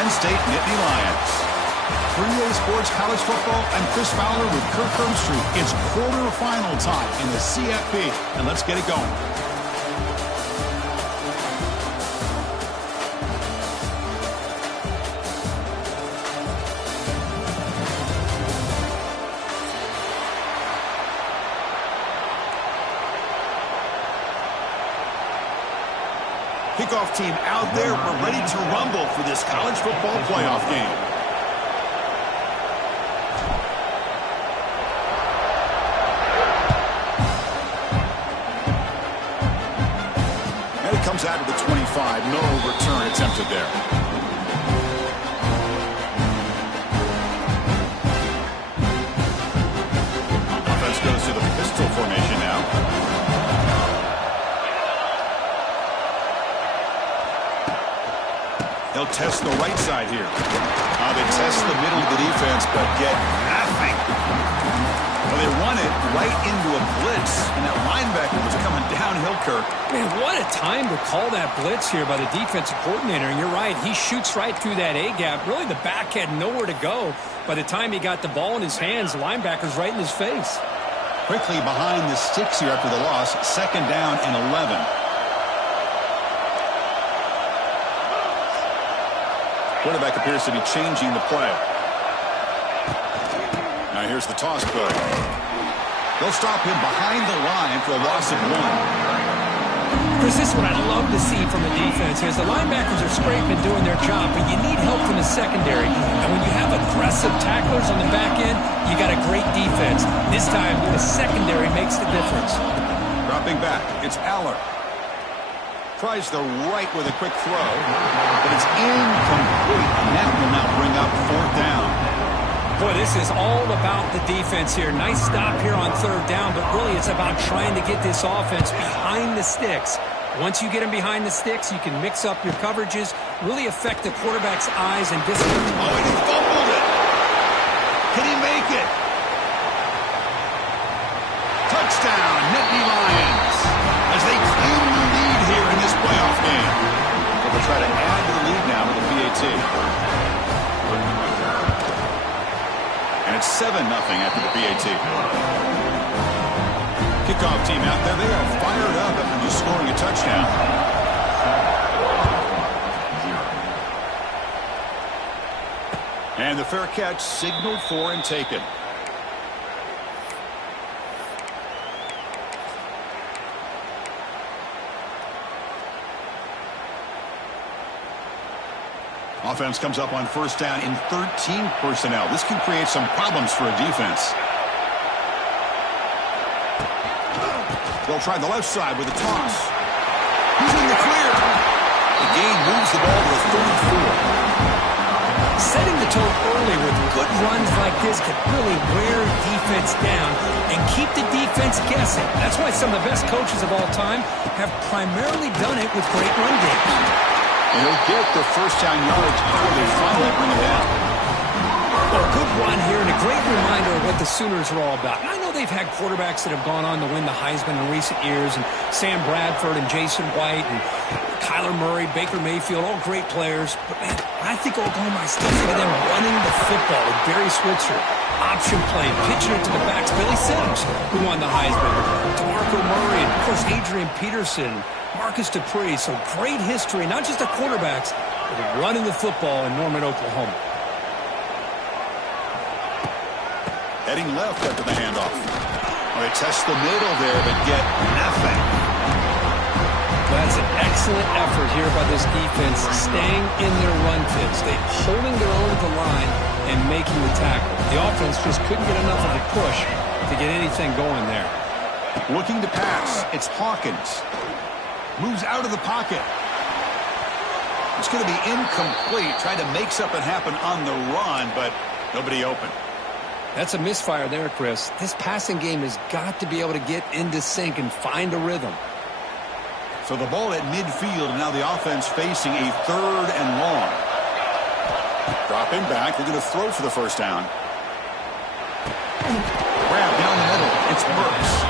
Penn State Nittany Lions. 3A Sports College Football. I'm Chris Fowler with Kirk Herbstreit. It's quarterfinal time in the CFP, and let's get it going. Kickoff team out there. We're ready to rumble for this college football playoff game. And it comes out of the 25. No return attempted there. Offense goes to the pistol formation now. They'll test the right side here. They test the middle of the defense, but get nothing. Well, they run it right into a blitz, and that linebacker was coming downhill, Kirk. Man, what a time to call that blitz here by the defensive coordinator. And you're right, he shoots right through that A-gap. Really, the back had nowhere to go. By the time he got the ball in his hands, the linebacker's right in his face. Quickly behind the sticks here after the loss. 2nd down and 11. Quarterback appears to be changing the play. Now here's the toss play. They'll stop him behind the line for a loss of 1. Chris, this is what I'd love to see from the defense is the linebackers are scraping and doing their job, but you need help from the secondary. And when you have aggressive tacklers on the back end, you got a great defense. This time, the secondary makes the difference. Dropping back, it's Aller. Tries the right with a quick throw, but it's incomplete, and that will now bring up 4th down. Boy, this is all about the defense here. Nice stop here on 3rd down, but really it's about trying to get this offense behind the sticks. Once you get them behind the sticks, you can mix up your coverages, really affect the quarterback's eyes and discipline. Oh, and he fumbled it. Can he make it? Touchdown, Nittany Lions, as they claim the lead here in this playoff game. So they'll try to add to the lead now with the PAT. And it's 7-0 after the PAT. Kickoff team out there. They are fired up after just scoring a touchdown. And the fair catch signaled for and taken. Offense comes up on 1st down in 13 personnel. This can create some problems for a defense. They'll try the left side with a toss. He's in the clear. The gain moves the ball to the 34. Setting the tone early with good runs like this can really wear defense down and keep the defense guessing. That's why some of the best coaches of all time have primarily done it with great run games. And he'll get the 1st down yardage before they finally bring it down. Well, a good run here and a great reminder of what the Sooners are all about. And I know they've had quarterbacks that have gone on to win the Heisman in recent years, and Sam Bradford and Jason White and Kyler Murray, Baker Mayfield, all great players. But, man, I think Oklahoma, I still think of them running the football with Barry Switzer. Option play, pitching it to the backs. Billy Sims, who won the Heisman. DeMarco Murray, and, of course, Adrian Peterson, Marcus Dupree. So great history, not just of quarterbacks, but of running the football in Norman, Oklahoma. Heading left after the handoff. Well, they test the middle there, but get nothing. That's an excellent effort here by this defense, staying in their run fits. They're holding their own at the line and making the tackle. The offense just couldn't get enough of a push to get anything going there. Looking to pass. It's Hawkins. Moves out of the pocket. It's going to be incomplete. Tried to make something happen on the run, but nobody open. That's a misfire there, Chris. This passing game has got to be able to get into sync and find a rhythm. So the ball at midfield, and now the offense facing a 3rd and long. Dropping back. They're going to throw for the 1st down. Grab down the middle. It's Burks.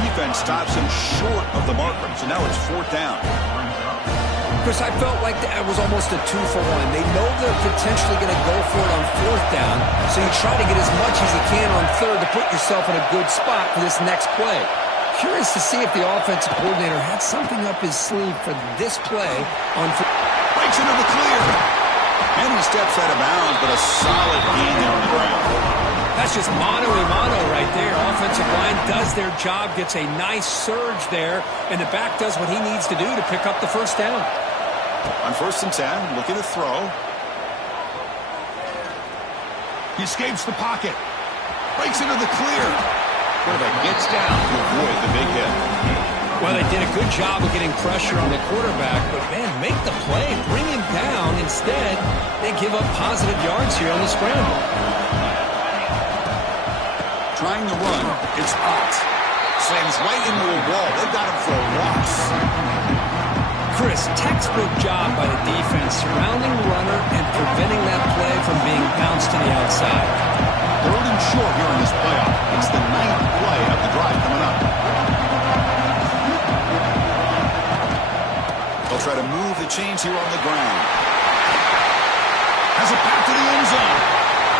Defense stops him short of the marker. So now it's 4th down. Chris, I felt like that was almost a 2-for-1. They know they're potentially going to go for it on 4th down, so you try to get as much as you can on 3rd to put yourself in a good spot for this next play. Curious to see if the offensive coordinator had something up his sleeve for this play on... Breaks into the clear. And he steps out of bounds, but a solid gain there on the ground. That's just mano-a-mano right there. Offensive line does their job, gets a nice surge there, and the back does what he needs to do to pick up the 1st down. On 1st and 10, looking to throw. He escapes the pocket. Breaks into the clear. Quarterback gets down to avoid the big hit. Well, they did a good job of getting pressure on the quarterback, but, man, make the play. Bring him down. Instead, they give up positive yards here on the scramble. Trying to run. It's Ott. Slams right into a wall. They've got him for a loss. Chris, textbook job by the defense surrounding the runner and preventing that play from being bounced to the outside. 3rd and short here in this playoff. It's the 9th play of the drive coming up. They'll try to move the chains here on the ground. Has it back to the end zone.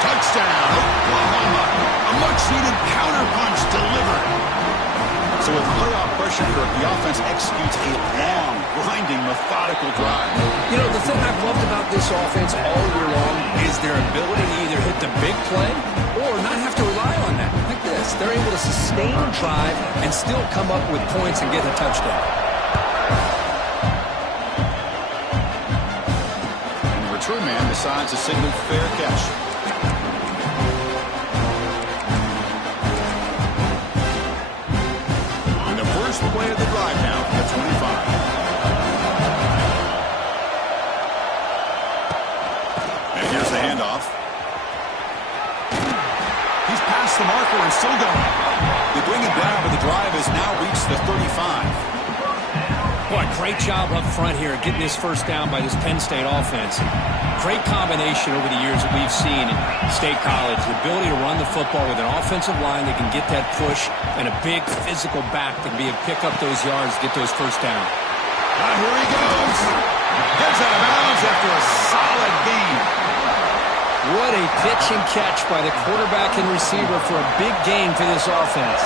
Touchdown, Oklahoma. A much-needed counter-punch delivered. So with playoff pressure, the offense executes a long, grinding, methodical drive. You know, the thing I've loved about this offense all year long is their ability to either hit the big play or not have to rely on that. Like this. They're able to sustain a drive and still come up with points and get a touchdown. And the return man decides to signal fair catch. Play of the drive now at 25. And here's the handoff. He's past the marker and still going. They bring him down, but the drive has now reached the 35. Boy, great job up front here getting this 1st down by this Penn State offense. Great combination over the years that we've seen in State College. The ability to run the football with an offensive line that can get that push and a big physical back that can be able to pick up those yards, get those 1st down. Here he goes. Gets out of bounds after a solid gain. What a pitch and catch by the quarterback and receiver for a big gain for this offense.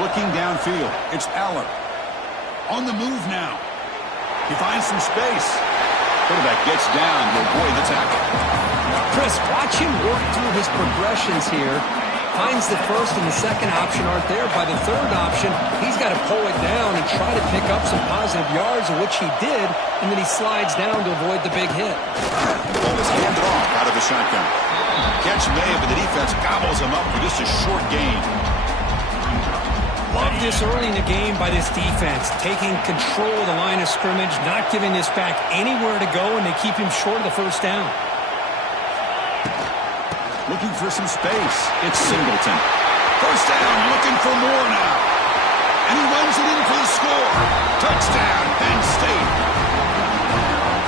Looking downfield, it's Aller. On the move now. He finds some space. Quarterback gets down to avoid the tackle. Chris, watch him work through his progressions here. Finds the 1st and the 2nd option aren't there. By the 3rd option, he's got to pull it down and try to pick up some positive yards, of which he did, and then he slides down to avoid the big hit. Ball is handed off out of the shotgun. Catch made, but the defense gobbles him up for just a short gain. Love this early in the game by this defense, taking control of the line of scrimmage, not giving this back anywhere to go, and they keep him short of the 1st down. Looking for some space. It's Singleton. 1st down, looking for more now. And he runs it in for the score. Touchdown, Penn State.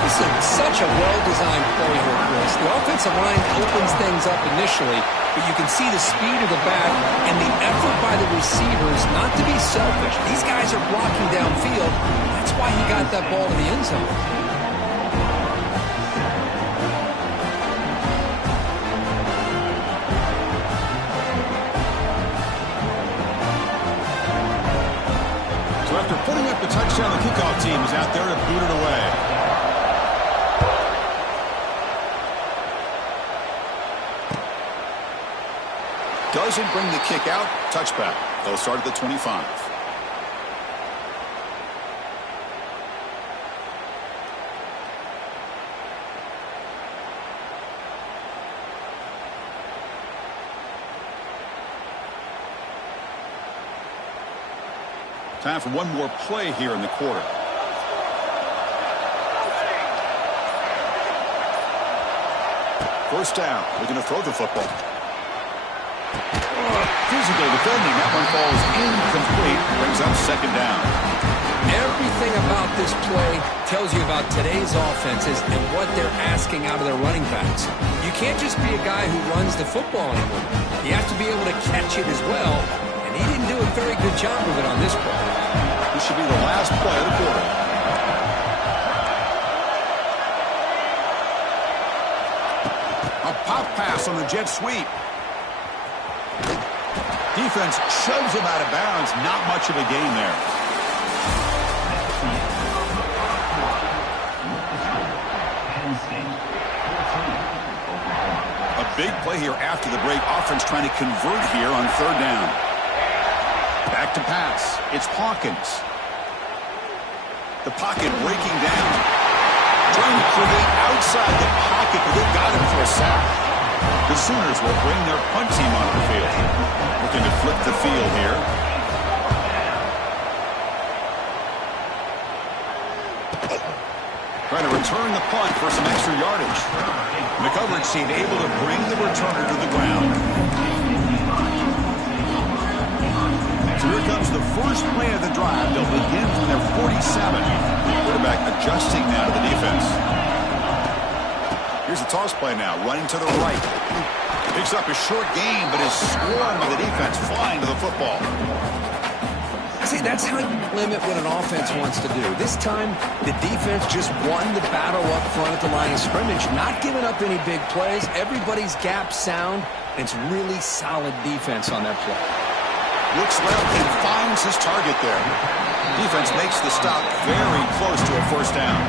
This is such a well-designed play here, Chris. The offensive line opens things up initially, but you can see the speed of the back and the effort by the receivers not to be selfish. These guys are blocking downfield. That's why he got that ball to the end zone. So after putting up the touchdown, the kickoff team is out there to boot it away. Doesn't bring the kick out. Touchback. They'll start at the 25. Time for one more play here in the quarter. First down. We're going to throw the football. Physical defending. That one falls incomplete. Brings up 2nd down. Every everything about this play tells you about today's offenses and what they're asking out of their running backs. You can't just be a guy who runs the football anymore. You have to be able to catch it as well, and he didn't do a very good job of it on this play. This should be the last play of the quarter. A pop pass on the jet sweep. Defense shoves him out of bounds. Not much of a gain there. A big play here after the break. Offense trying to convert here on third down. Back to pass. It's Hawkins. The pocket breaking down. Trying to create outside the pocket, but they got him for a sack. The Sooners will bring their punt team onto the field. Looking to flip the field here. Trying to return the punt for some extra yardage. The coverage team able to bring the returner to the ground. So here comes the first play of the drive. They'll begin from their 47. Quarterback adjusting now to the defense. Here's the toss play now, running to the right. Picks up a short gain, but is swarmed by the defense, flying to the football. See, that's how you limit what an offense wants to do. This time, the defense just won the battle up front at the line of scrimmage, not giving up any big plays. Everybody's gap sound, and it's really solid defense on that play. Looks left and finds his target there. Defense makes the stop very close to a first down.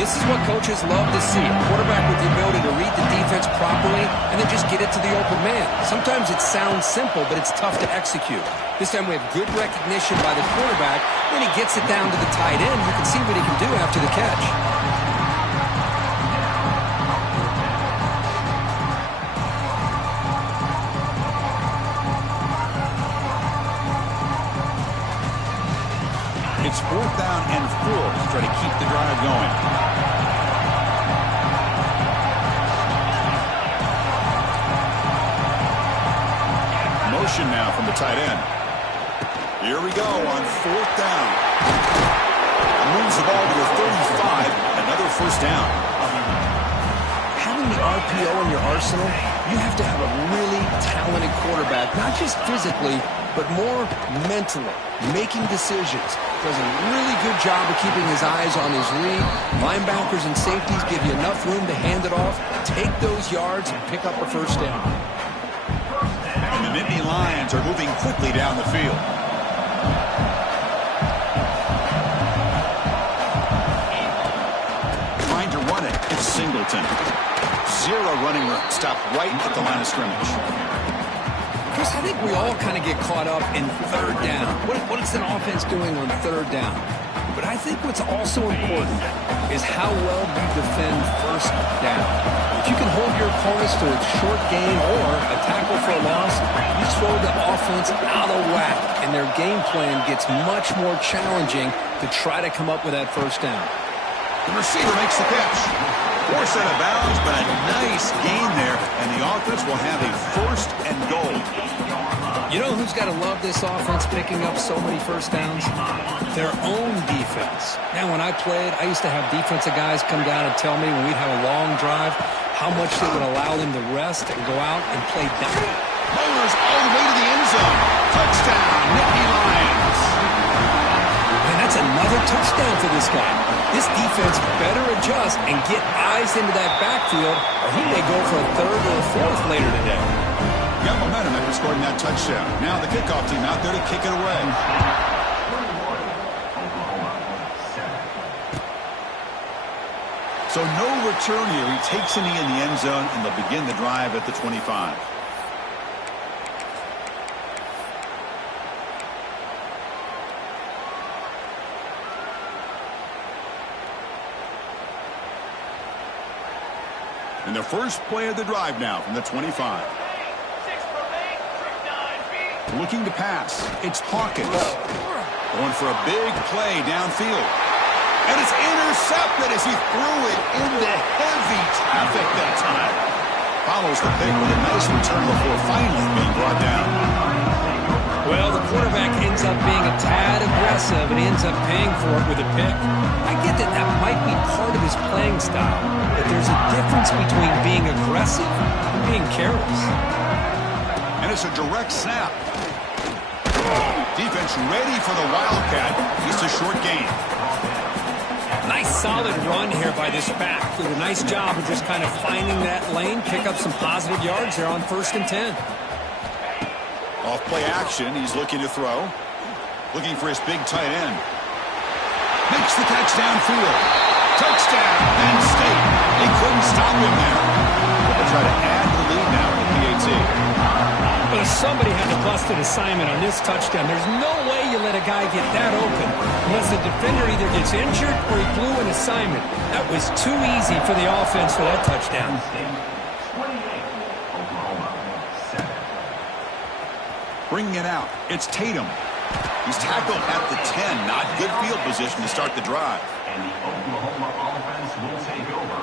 This is what coaches love to see. A quarterback with the ability to read the defense properly and then just get it to the open man. Sometimes it sounds simple, but it's tough to execute. This time we have good recognition by the quarterback. When he gets it down to the tight end, you can see what he can do after the catch. It's 4th down and 4 to try to keep the drive going. Motion now from the tight end. Here we go on 4th down. Moves the ball to the 35. Another first down. Having the RPO in your arsenal, you have to have a really talented quarterback, not just physically, but more mentally, making decisions. Does a really good job of keeping his eyes on his read. Linebackers and safeties give you enough room to hand it off, take those yards, and pick up a first down. And the Nittany Lions are moving quickly down the field. Trying to run it. It's Singleton. Zero running room. Stop right at the line of scrimmage. Chris, I think we all kind of get caught up in third down. What is an offense doing on third down? But I think what's also important is how well you defend first down. If you can hold your opponents to a short gain or a tackle for a loss, you throw the offense out of whack, and their game plan gets much more challenging to try to come up with that first down. The receiver makes the catch. Forced out of bounds, but a nice gain there, and the offense will have a first and goal. You know who's got to love this offense picking up so many first downs? Their own defense. Man, when I played, I used to have defensive guys come down and tell me when we'd have a long drive how much they would allow them to rest and go out and play down. Bowlers all the way to the end zone. Touchdown, Nittany Lions. Man, that's another touchdown for this guy. This defense better adjust and get eyes into that backfield, or he may go for a third or a fourth later today. Got momentum after scoring that touchdown. Now the kickoff team out there to kick it away. So no return here. He takes a knee in the end zone, and they'll begin the drive at the 25. And the first play of the drive now from the 25. Looking to pass. It's Hawkins. Going for a big play downfield. And it's intercepted as he threw it into heavy traffic that time. Follows the pick with a nice return before finally being brought down. Well, the quarterback ends ends up being a tad aggressive and ends up paying for it with a pick. I get that that might be part of his playing style, but there's a difference between being aggressive and being careless. And it's a direct snap. Defense ready for the Wildcat. Just a short gain. Nice solid run here by this back. Did a nice job of just kind of finding that lane, pick up some positive yards there on 1st and 10. Off play action, he's looking to throw. Looking for his big tight end. Makes the catch downfield. Touchdown, Penn State. They couldn't stop him there. They'll try to add the lead now in the PAT. But somebody had a busted assignment on this touchdown. There's no way you let a guy get that open unless the defender either gets injured or he blew an assignment. That was too easy for the offense for that touchdown. Bringing it out, it's Tatum. He's tackled at the 10. Not good field position to start the drive. And the Oklahoma offense will take over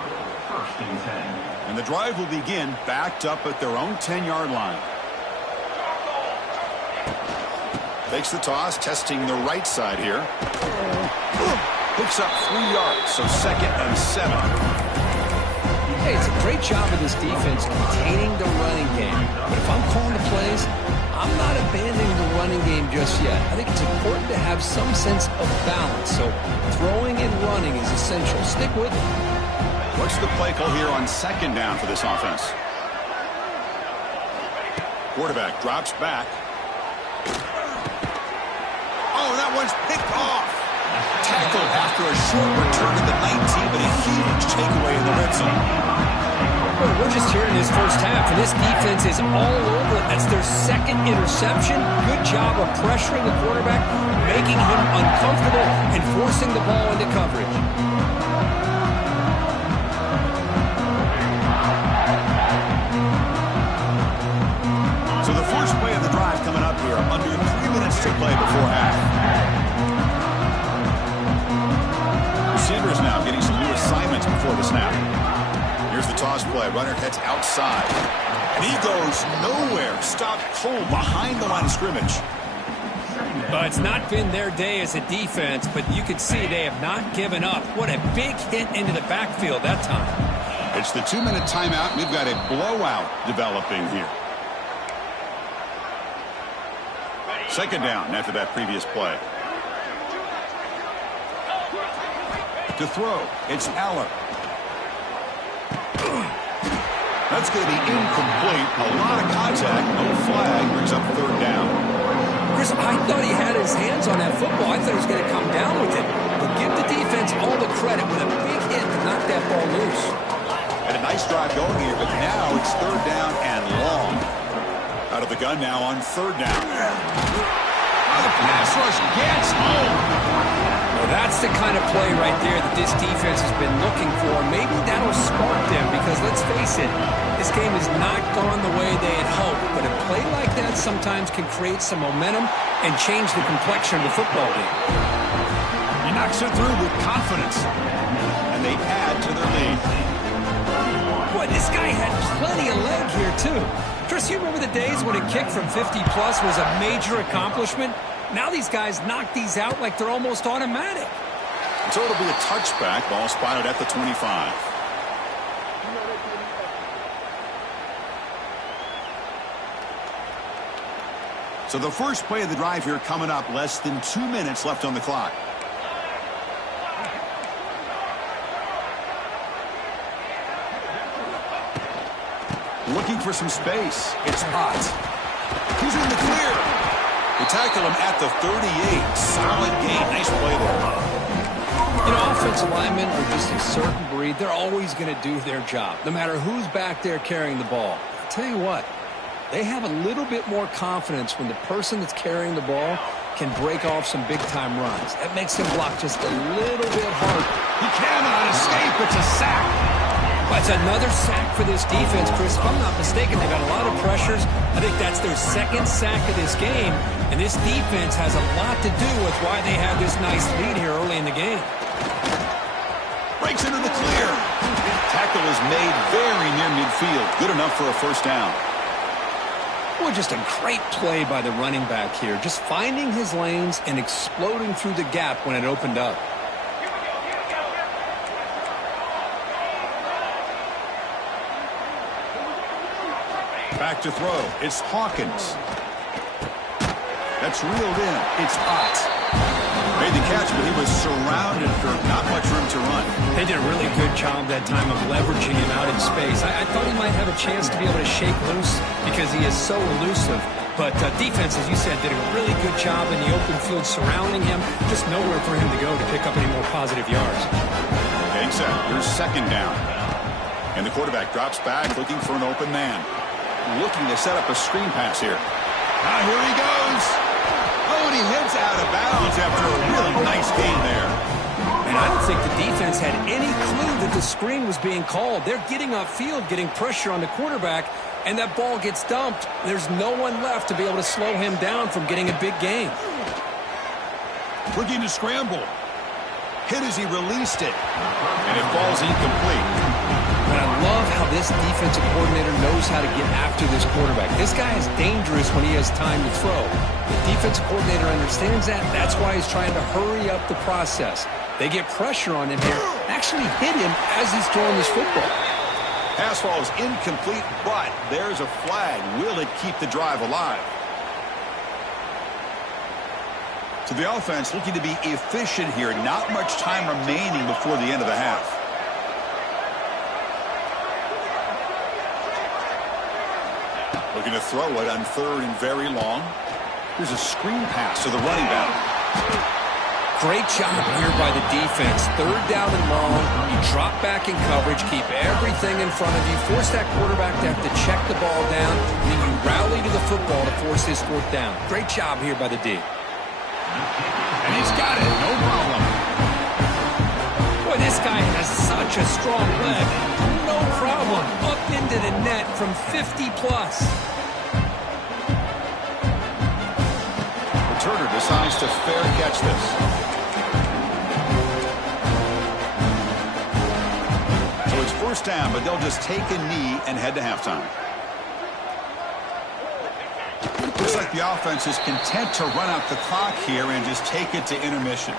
1st and 10. And the drive will begin backed up at their own 10-yard line. Takes the toss, testing the right side here. Picks up 3 yards, so 2nd and 7. Hey, it's a great job of this defense containing the running game. But if I'm calling the plays, I'm not abandoning the running game just yet. I think it's important to have some sense of balance. So throwing and running is essential. Stick with it. What's the play call here on 2nd down for this offense? Quarterback drops back. Oh, that one's picked off. Tackled after a short return to the 19, but a huge takeaway in the red zone. We're just here in this first half, and this defense is all over it. That's their 2nd interception. Good job of pressuring the quarterback, making him uncomfortable, and forcing the ball into coverage. So the first play of the drive coming up here, under 3 minutes to play before half. Receivers now getting some new assignments before the snap. Here's the toss play. Runner heads outside. And he goes nowhere. Stopped cold behind the line of scrimmage. But it's not been their day as a defense, but you can see they have not given up. What a big hit into the backfield that time. It's the 2-minute timeout. We've got a blowout developing here. 2nd down after that previous play. To throw, it's Aller. That's going to be incomplete. A lot of contact. No flag. Brings up 3rd down. Chris, I thought he had his hands on that football. I thought he was going to come down with it. But give the defense all the credit with a big hit to knock that ball loose. And a nice drive going here, but now it's 3rd down and long. Out of the gun now on 3rd down. The pass rush gets home. Well, that's the kind of play right there that this defense has been looking for. Maybe that'll spark them because, let's face it, this game has not gone the way they had hoped. But a play like that sometimes can create some momentum and change the complexion of the football game. He knocks it through with confidence. And they add to their lead. Boy, this guy had plenty of leg here, too. Chris, you remember the days when a kick from 50-plus was a major accomplishment? Now these guys knock these out like they're almost automatic. So it'll be a touchback. Ball spotted at the 25. So the first play of the drive here coming up. Less than 2 minutes left on the clock. Looking for some space. It's hot. He's in the clear. They tackle him at the 38. Solid gain. Nice play there. You know, offensive linemen are just a certain breed. They're always going to do their job, no matter who's back there carrying the ball. I'll tell you what, they have a little bit more confidence when the person that's carrying the ball can break off some big-time runs. That makes him block just a little bit harder. He cannot escape. It's a sack. That's another sack for this defense, Chris. If I'm not mistaken, they've got a lot of pressures. I think that's their 2nd sack of this game, and this defense has a lot to do with why they have this nice lead here early in the game. Breaks into the clear. Tackle is made very near midfield. Good enough for a 1st down. Well, just a great play by the running back here. Just finding his lanes and exploding through the gap when it opened up. Back to throw. It's Hawkins. That's reeled in. It's Ott. Made the catch, but he was surrounded for not much room to run. They did a really good job that time of leveraging him out in space. I thought he might have a chance to be able to shake loose because he is so elusive. But defense, as you said, did a really good job in the open field surrounding him. Just nowhere for him to go to pick up any more positive yards. Getting set. Here's second down. And the quarterback drops back looking for an open man. Looking to set up a screen pass here. Ah, here he goes. Oh, and he heads out of bounds after a really nice gain there. And I don't think the defense had any clue that the screen was being called. They're getting upfield, getting pressure on the quarterback, and that ball gets dumped. There's no one left to be able to slow him down from getting a big gain. Looking to scramble. Hit as he released it. And it falls incomplete. But I love how this defensive coordinator knows how to get after this quarterback. This guy is dangerous when he has time to throw. The defensive coordinator understands that. That's why he's trying to hurry up the process. They get pressure on him here, actually hit him as he's throwing this football. Pass ball is incomplete, but there's a flag. Will it keep the drive alive? So the offense looking to be efficient here. Not much time remaining before the end of the half. Looking to throw it on third and very long. Here's a screen pass to the running back. Great job here by the defense. Third down and long. You drop back in coverage, keep everything in front of you, force that quarterback to have to check the ball down, and then you rally to the football to force his fourth down. Great job here by the D. And he's got it. No problem. Boy, this guy has such a strong leg. No problem. Up into the net from 50 plus. Turner decides to fair catch this. So it's first down, but they'll just take a knee and head to halftime. Looks like the offense is content to run out the clock here and just take it to intermission.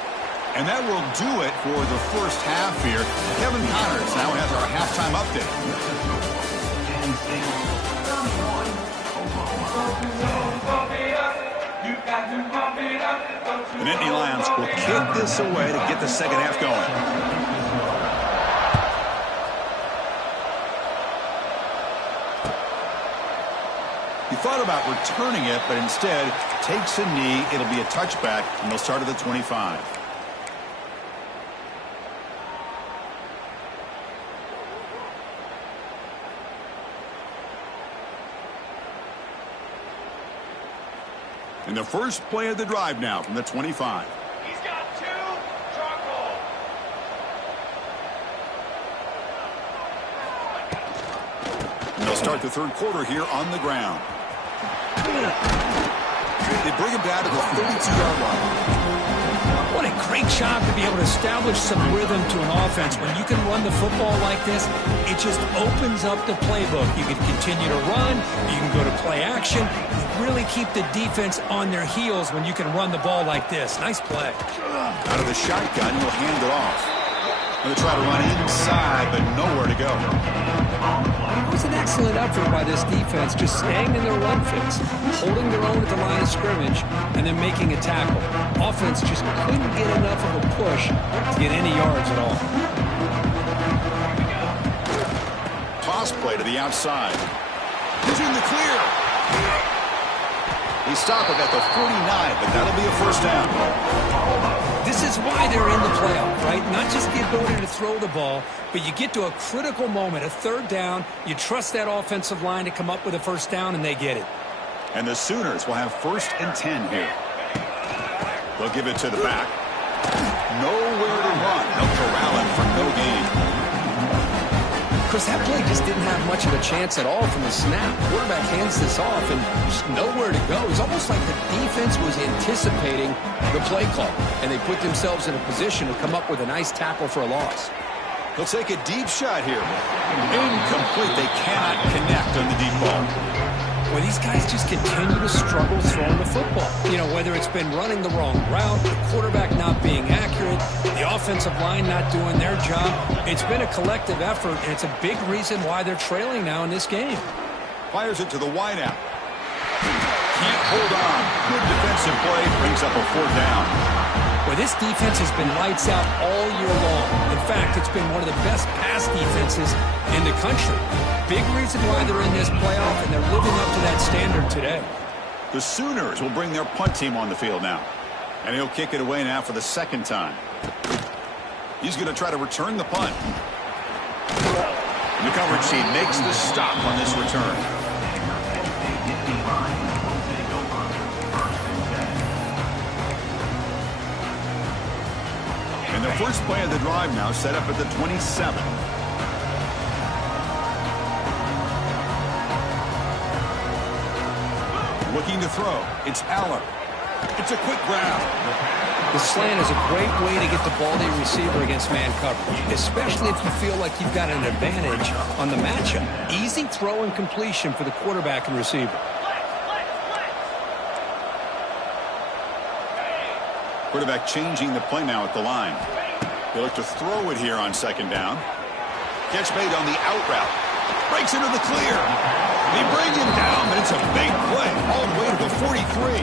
And that will do it for the first half here. Kevin Connors now has our halftime update. The Nittany Lions will kick this away to get the second half going. He thought about returning it, but instead takes a knee. It'll be a touchback, and they'll start at the 25. And the first play of the drive now from the 25. He's got two. Charcoal. And they'll start the third quarter here on the ground. They bring him down to the 32-yard line. What a great job to be able to establish some rhythm to an offense. When you can run the football like this, it just opens up the playbook. You can continue to run. You can go to play action. You really keep the defense on their heels when you can run the ball like this. Nice play. Out of the shotgun, he'll hand it off. Going to try to run inside, but nowhere to go. It was an excellent effort by this defense, just staying in their run fits, holding their own at the line of scrimmage, and then making a tackle. Offense just couldn't get enough of a push to get any yards at all. Toss play to the outside. He's in the clear. He stopped it at the 49, but that'll be a first down. This is why they're in the playoff, right? Not just the ability to throw the ball, but you get to a critical moment, a third down. You trust that offensive line to come up with a first down, and they get it. And the Sooners will have 1st and 10 here. They'll give it to the back. Nowhere to run. They'll corral him for no gain. Chris, that play just didn't have much of a chance at all from the snap. Quarterback hands this off and just nowhere to go. It's almost like the defense was anticipating the play call, and they put themselves in a position to come up with a nice tackle for a loss. He'll take a deep shot here. Incomplete. They cannot connect on the deep ball. Well, these guys just continue to struggle throwing the football. You know, whether it's been running the wrong route, the quarterback not being accurate, the offensive line not doing their job. It's been a collective effort, and it's a big reason why they're trailing now in this game. Fires it to the wideout. Can't hold on. Good defensive play. Brings up a 4th down. Well, this defense has been lights out all year long. In fact, it's been one of the best pass defenses in the country. Big reason why they're in this playoff, and they're living up to that standard today. The Sooners will bring their punt team on the field now. And he'll kick it away now for the 2nd time. He's going to try to return the punt. The coverage team makes the stop on this return. And the first play of the drive now set up at the 27. Looking to throw. It's Aller. It's a quick grab. The slant is a great way to get the ball to your receiver against man coverage, especially if you feel like you've got an advantage on the matchup. Easy throw and completion for the quarterback and receiver. Quarterback changing the play now at the line. They look to throw it here on 2nd down. Catch made on the out route. Breaks into the clear. They bring him down, but it's a big play all the way to the 43.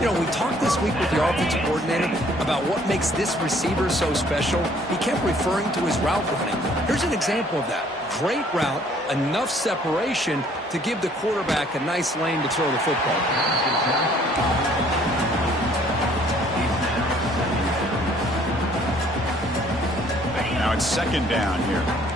You know, we talked this week with the offensive coordinator about what makes this receiver so special. He kept referring to his route running. Here's an example of that. Great route, enough separation to give the quarterback a nice lane to throw the football. Now it's 2nd down here.